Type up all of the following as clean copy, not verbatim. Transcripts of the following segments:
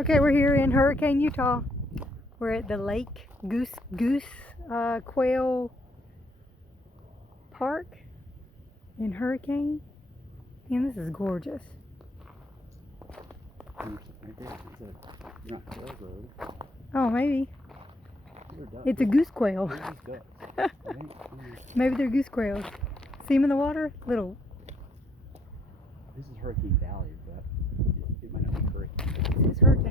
Okay, we're here in Hurricane, Utah. We're at the Lake Goose Quail Park in Hurricane. Man, this is gorgeous. Oh, maybe. It's a goose quail. Maybe they're goose quails. See them in the water? Little. This is Hurricane Valley, but it might not be Hurricane. This is Hurricane.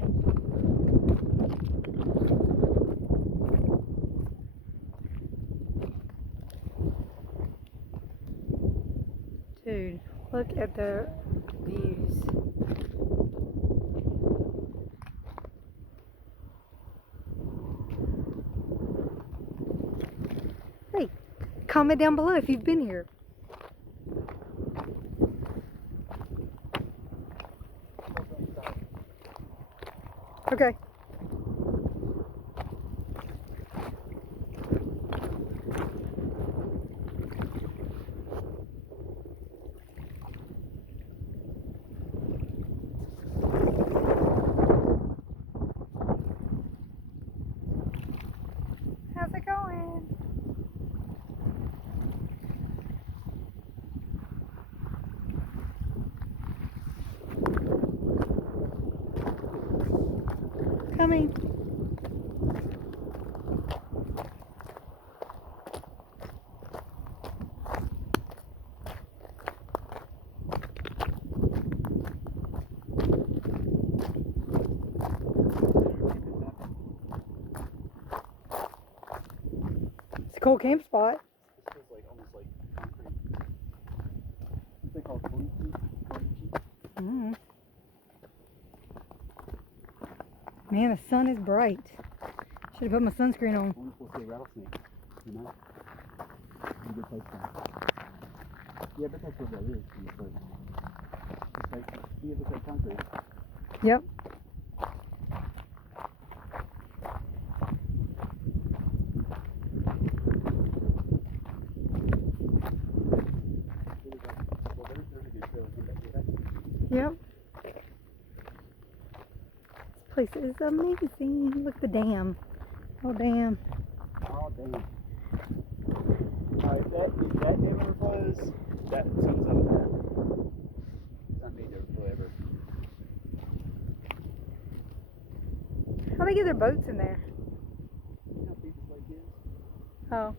Dude, look at the views. Hey, comment down below if you've been here. Okay. How's it going? Coming. It's a cool camp spot. This feels like almost like concrete. What's it called? Koichi? Mm. Man, the sun is bright. Should have put my sunscreen on. I wonder if we'll see a rattlesnake. You know? It's a good place to. Yeah, but that's what that is. It's like, see if it's like concrete. Yep. Yep. This place is amazing. Look at the dam. Oh, damn. Oh, damn. If that dam ever flows, that sums up there. It's not made there forever. How do they get their boats in there? You know how big this lake is? Oh.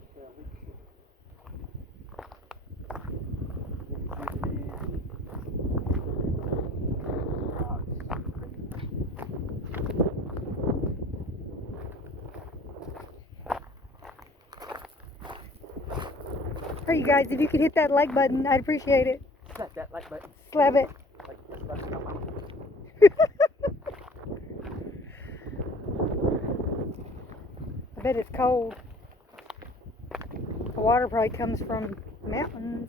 Hey, you guys, if you could hit that like button, I'd appreciate it. Slap that like button. Slap it. I bet it's cold. The water probably comes from the mountains.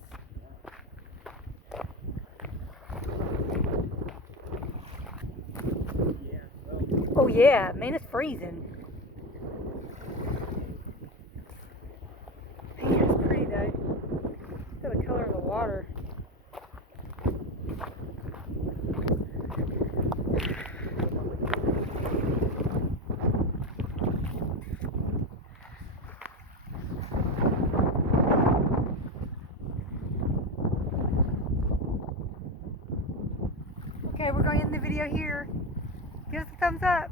Oh yeah, man, it's freezing. Man, it's pretty though. Look at the color of the water. Okay, we're going to end the video here. Give us a thumbs up.